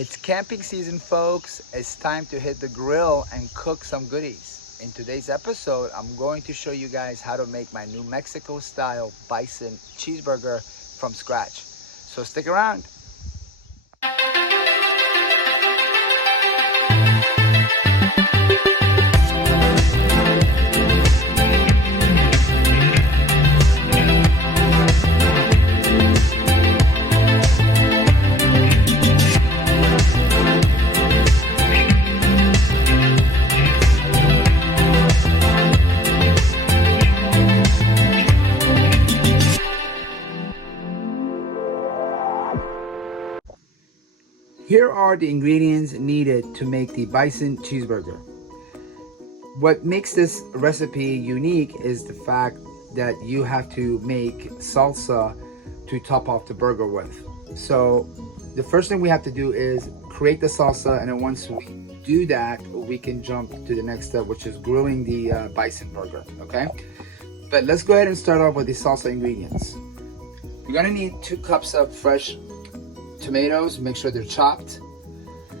It's camping season, folks. It's time to hit the grill and cook some goodies. In today's episode, I'm going to show you guys how to make my new Mexico style bison cheeseburger from scratch. So stick around. Here are the ingredients needed to make the bison cheeseburger. What makes this recipe unique is the fact that you have to make salsa to top off the burger with. So the first thing we have to do is create the salsa, and then once we do that, we can jump to the next step, which is grilling the bison burger, okay? But let's go ahead and start off with the salsa ingredients. You're gonna need 2 cups of fresh tomatoes, make sure they're chopped.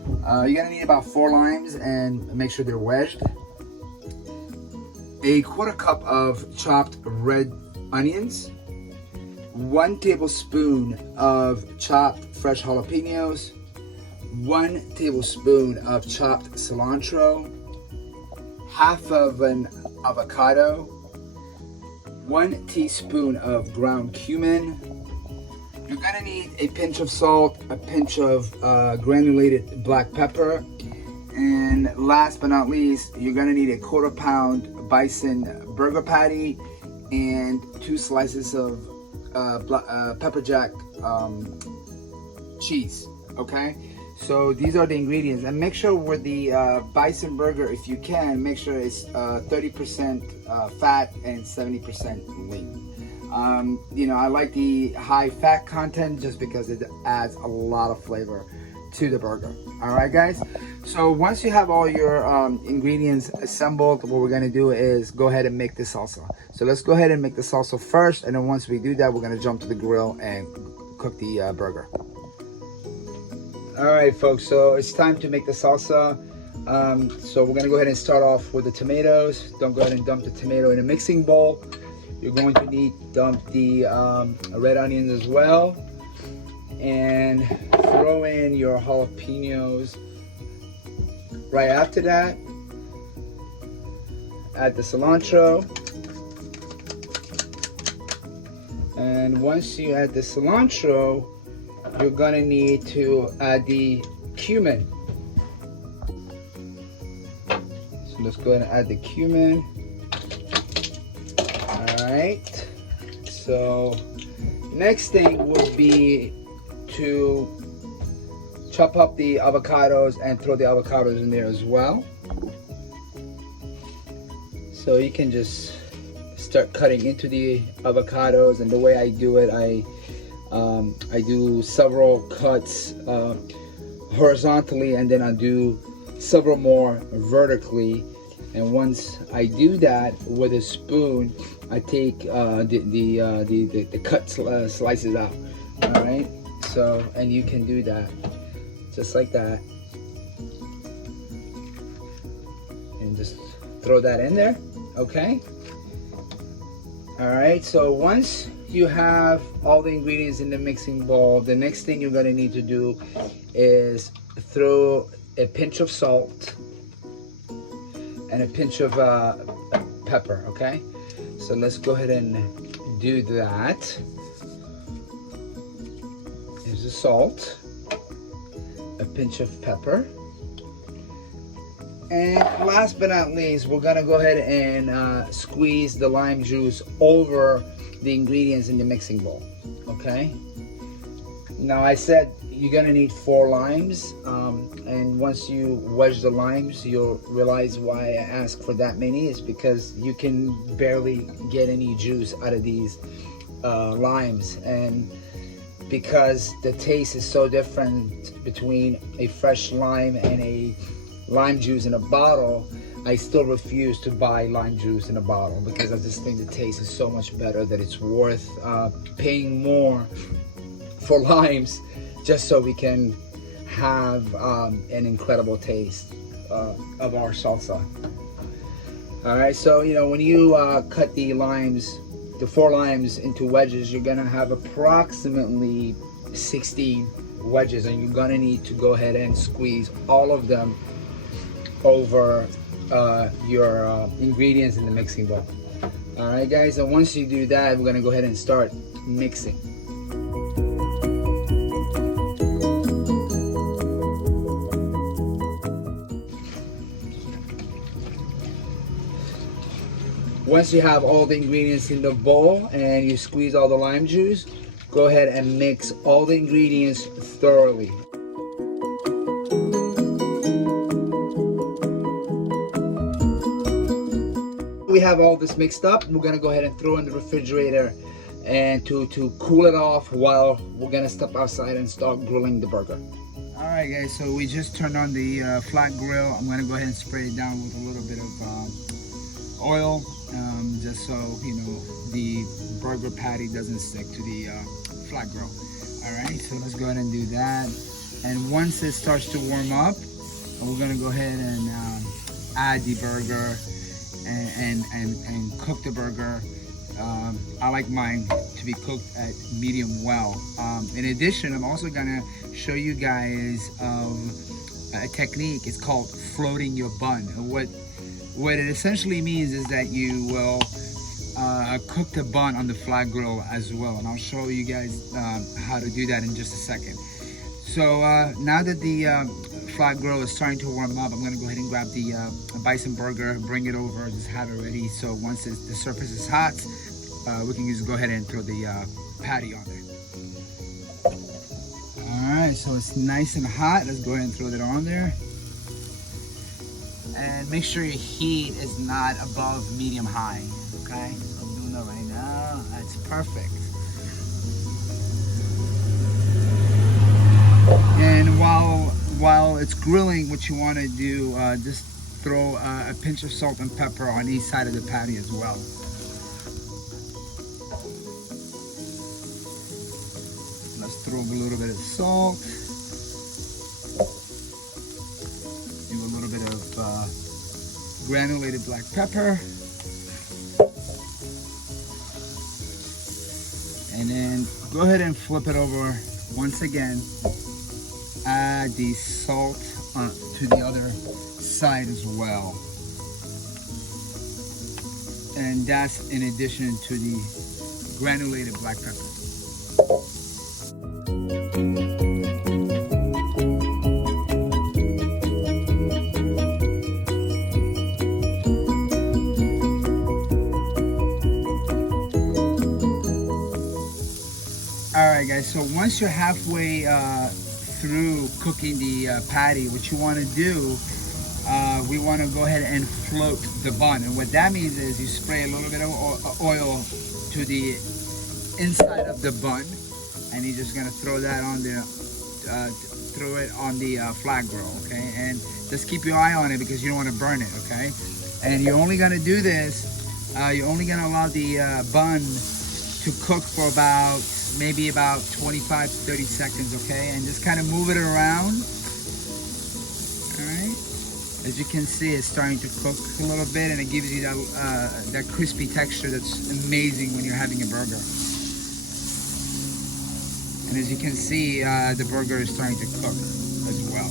You're gonna need about 4 limes and make sure they're wedged. A 1/4 cup of chopped red onions. 1 tablespoon of chopped fresh jalapenos. 1 tablespoon of chopped cilantro. Half of an avocado. 1 teaspoon of ground cumin. You're gonna need a pinch of salt, a pinch of granulated black pepper, and last but not least, you're gonna need a 1/4 pound bison burger patty and 2 slices of pepper jack cheese, okay? So these are the ingredients, and make sure with the bison burger, if you can, make sure it's 30% fat and 70% lean. You know, I like the high fat content just because it adds a lot of flavor to the burger. All right, guys. So once you have all your ingredients assembled, what we're gonna do is go ahead and make the salsa. So let's go ahead and make the salsa first, and then once we do that, we're gonna jump to the grill and cook the burger. All right, folks. So it's time to make the salsa. So we're gonna go ahead and start off with the tomatoes. Don't go ahead and dump the tomato in a mixing bowl. You're going to need to dump the red onions as well, and throw in your jalapenos. Right after that, add the cilantro, and once you add the cilantro, you're gonna need to add the cumin. So let's go ahead and add the cumin. Alright, so next thing would be to chop up the avocados and throw the avocados in there as well. So you can just start cutting into the avocados, and the way I do it, I do several cuts horizontally, and then I do several more vertically. And once I do that with a spoon, I take the cut slices out. All right. So, and you can do that just like that, and just throw that in there. Okay. All right. So once you have all the ingredients in the mixing bowl, the next thing you're gonna need to do is throw a pinch of salt and a pinch of pepper, okay? So let's go ahead and do that. Here's the salt, a pinch of pepper, and last but not least, we're gonna go ahead and squeeze the lime juice over the ingredients in the mixing bowl, okay? Now I said you're gonna need 4 limes, and once you wedge the limes, you'll realize why I asked for that many. Is because you can barely get any juice out of these limes, and because the taste is so different between a fresh lime and a lime juice in a bottle, I still refuse to buy lime juice in a bottle, because I just think the taste is so much better that it's worth paying more for limes just so we can have an incredible taste of our salsa. All right, so when you cut the limes, the 4 limes into wedges, you're gonna have approximately 60 wedges, and you're gonna need to go ahead and squeeze all of them over your ingredients in the mixing bowl. All right, guys, and once you do that, we're gonna go ahead and start mixing. Once you have all the ingredients in the bowl and you squeeze all the lime juice, go ahead and mix all the ingredients thoroughly. We have all this mixed up. We're gonna go ahead and throw it in the refrigerator and to cool it off while we're gonna step outside and start grilling the burger. All right, guys, so we just turned on the flat grill. I'm gonna go ahead and spray it down with a little bit of oil, just so the burger patty doesn't stick to the flat grill. All right, so let's go ahead and do that. And once it starts to warm up, we're gonna go ahead and add the burger and cook the burger. I like mine to be cooked at medium well. In addition, I'm also gonna show you guys a technique. It's called floating your bun. What it essentially means is that you will cook the bun on the flat grill as well, and I'll show you guys how to do that in just a second. So now that the flat grill is starting to warm up, I'm going to go ahead and grab the bison burger, bring it over, just have it ready. So once the surface is hot, we can just go ahead and throw the patty on there. All right, so it's nice and hot. Let's go ahead and throw that on there. And make sure your heat is not above medium high, okay? So I'm doing that right now. That's perfect. And while it's grilling, what you want to do, just throw a pinch of salt and pepper on each side of the patty as well. Let's throw a little bit of salt. Do a little bit of granulated black pepper. And then go ahead and flip it over once again. Add the salt to the other side as well. And that's in addition to the granulated black pepper. All right, guys, so once you're halfway through cooking the patty, what you want to do, we want to go ahead and float the bun. And what that means is you spray a little bit of oil to the inside of the bun, and you're just gonna throw that on the flat grill, okay? And just keep your eye on it because you don't want to burn it, okay? And you're only gonna do this, you're only gonna allow the bun to cook for maybe about 25 to 30 seconds, okay? And just kind of move it around. All right, as you can see, it's starting to cook a little bit, and it gives you that crispy texture that's amazing when you're having a burger. And as you can see, the burger is starting to cook as well.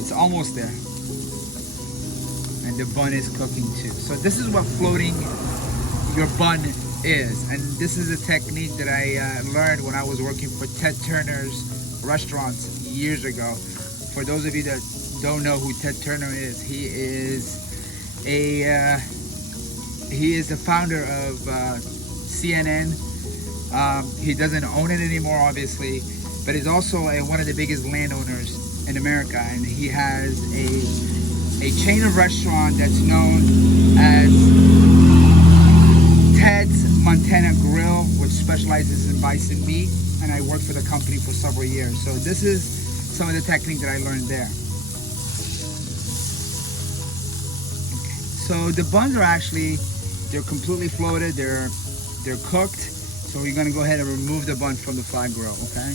It's almost there, and the bun is cooking too. So this is what floating your bun is, and this is a technique that I learned when I was working for Ted Turner's restaurants years ago. For those of you that don't know who Ted Turner is, he is the founder of CNN. He doesn't own it anymore, obviously, but he's also one of the biggest landowners in America, and he has a chain of restaurant that's known as Ted's Montana Grill, which specializes in bison meat, and I worked for the company for several years. So this is some of the technique that I learned there. Okay. So the buns are they're completely floated, they're cooked. So we're gonna go ahead and remove the bun from the flat grill, okay?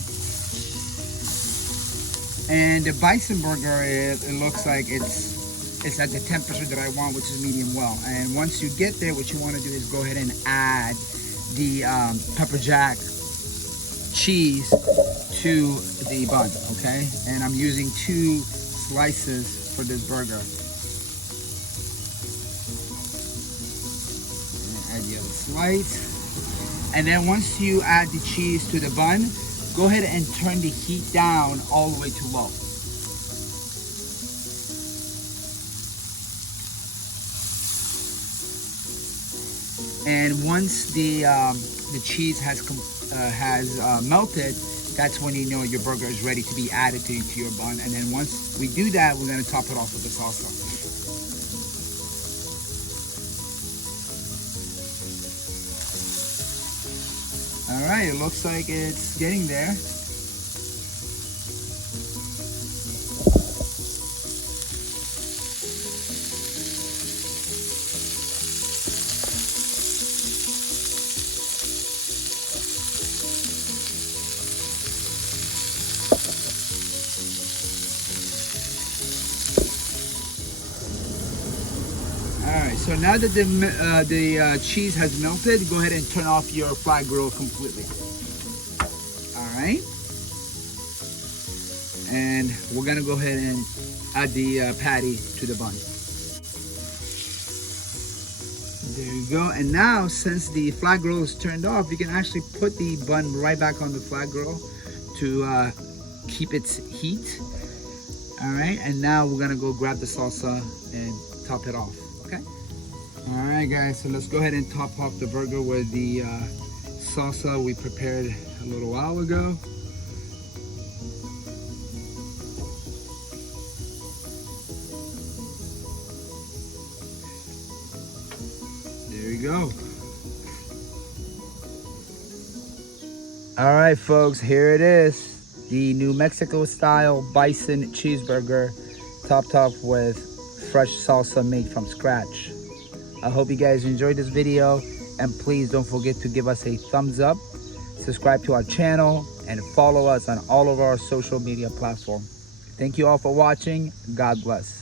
And the bison burger, it looks like it's at the temperature that I want, which is medium well. And once you get there, what you want to do is go ahead and add the pepper jack cheese to the bun, okay? And I'm using 2 slices for this burger. And add the other slice. And then once you add the cheese to the bun, go ahead and turn the heat down all the way to low. And once the cheese has melted, that's when you know your burger is ready to be added to your bun. And then once we do that, we're gonna top it off with the salsa. All right, it looks like it's getting there. Alright, so now that the cheese has melted, go ahead and turn off your flat grill completely. Alright. And we're going to go ahead and add the patty to the bun. There you go. And now, since the flat grill is turned off, you can actually put the bun right back on the flat grill to keep its heat. Alright, and now we're going to go grab the salsa and top it off. Okay. All right, guys. So let's go ahead and top off the burger with the salsa we prepared a little while ago. There you go. All right, folks. Here it is, the new Mexico Style Bison Cheeseburger, topped off with fresh salsa made from scratch. I hope you guys enjoyed this video, and please don't forget to give us a thumbs up, subscribe to our channel, and follow us on all of our social media platforms. Thank you all for watching. God bless.